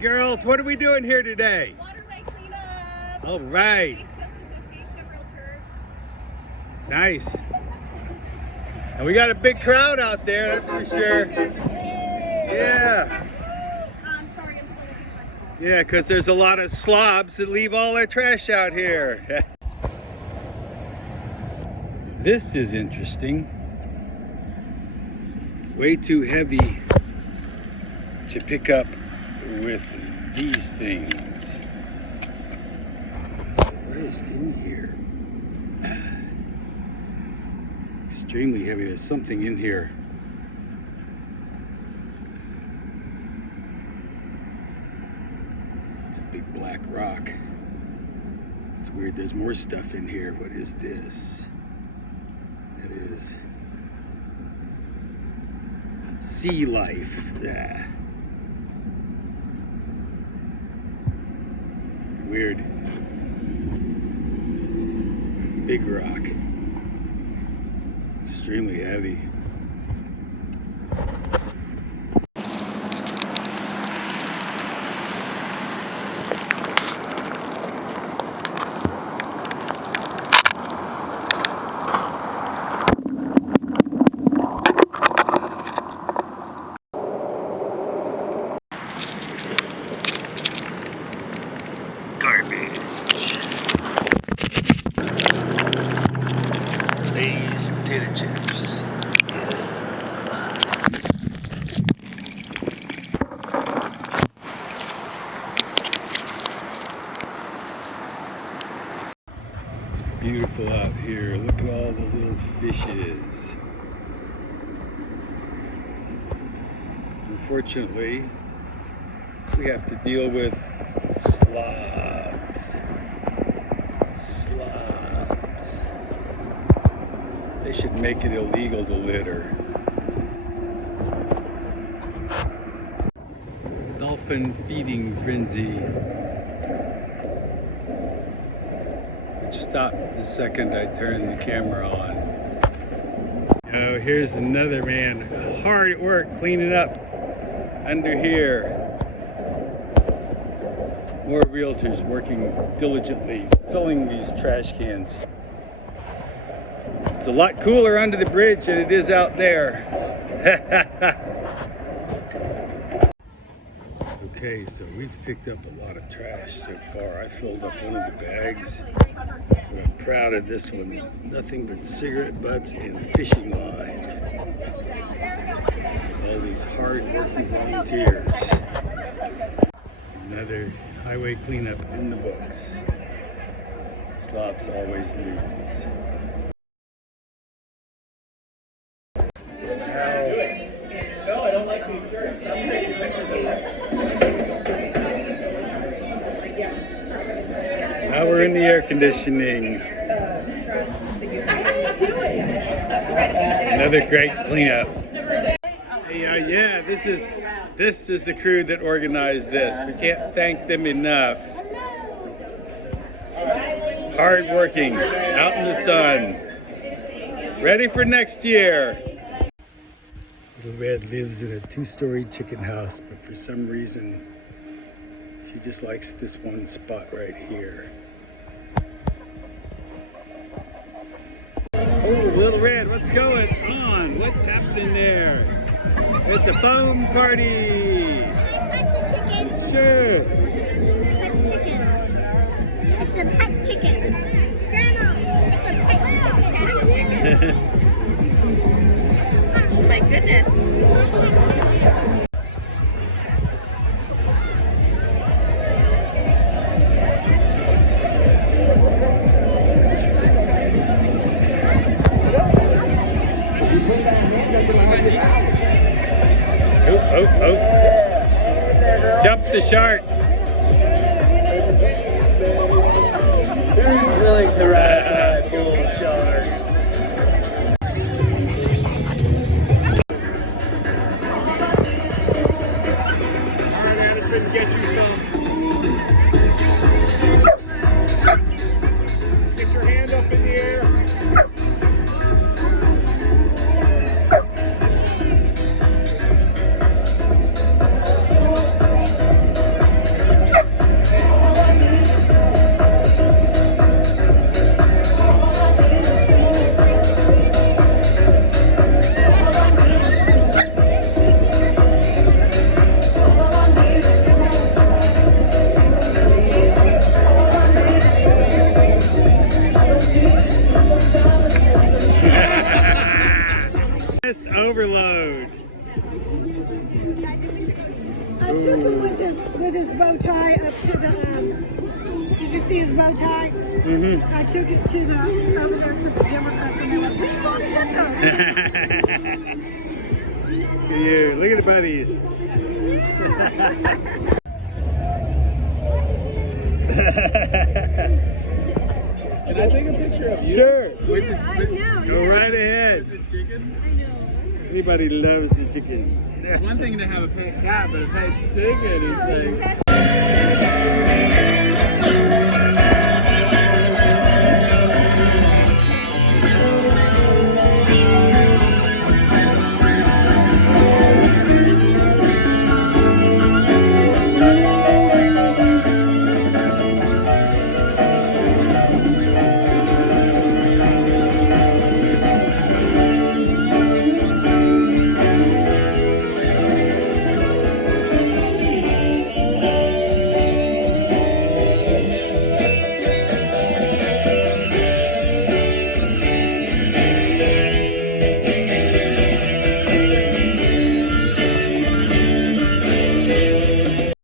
Girls, what are we doing here today? Waterway cleanup. All right. East Coast Association of Realtors. Nice. And we got a big crowd out there, that's for sure. Yeah. Sorry, I'm still looking for Yeah, because there's a lot of slobs that leave all their trash out here. This is interesting. Way too heavy to pick up with these things. So what is in here? Extremely heavy. There's something in here. It's a big black rock. It's weird. There's more stuff in here. What is this? That is sea life. Yeah. Weird. Big rock. Extremely heavy. Garbage. Lay's potato chips. It's beautiful out here. Look at all the little fishes. Unfortunately, we have to deal with slobs. They should make it illegal to litter. Dolphin feeding frenzy, which stopped the second I turned the camera on. Oh, here's another man hard at work cleaning up under here. More realtors working diligently, filling these trash cans. It's a lot cooler under the bridge than it is out there. Okay, so we've picked up a lot of trash so far. I filled up one of the bags. I'm proud of this one. Nothing but cigarette butts and fishing line. All these hard-working volunteers. Another highway cleanup in the books. Slobs always lose. No, I don't like these shirts. I'm taking pictures of now we're in the air conditioning. Another great cleanup. Hey, yeah, this is the crew that organized this. We can't thank them enough. Hard working, out in the sun. Ready for next year. Little Red lives in a 2-story chicken house, but for some reason, she just likes this one spot right here. Oh, Little Red, what's going on? What's happening there? It's a foam party. Sure. It's a pet chicken. Grandma, it's a pet chicken. Oh my goodness. Oh. Jump the shark. Who's willing to ride that bull shark? Alright, Addison, get you some. Get your hand up in the air. with his bow tie up to the, did you see his bow tie? Mm-hmm. I took it to the, over there to the Democrats and they went, we want to get those. You look at the buddies. Can I take a picture of you? Sure. With the, I know. Go right ahead. with the chicken? I know. Everybody loves the chicken. It's one thing to have a pet cat, but a pet chicken is like...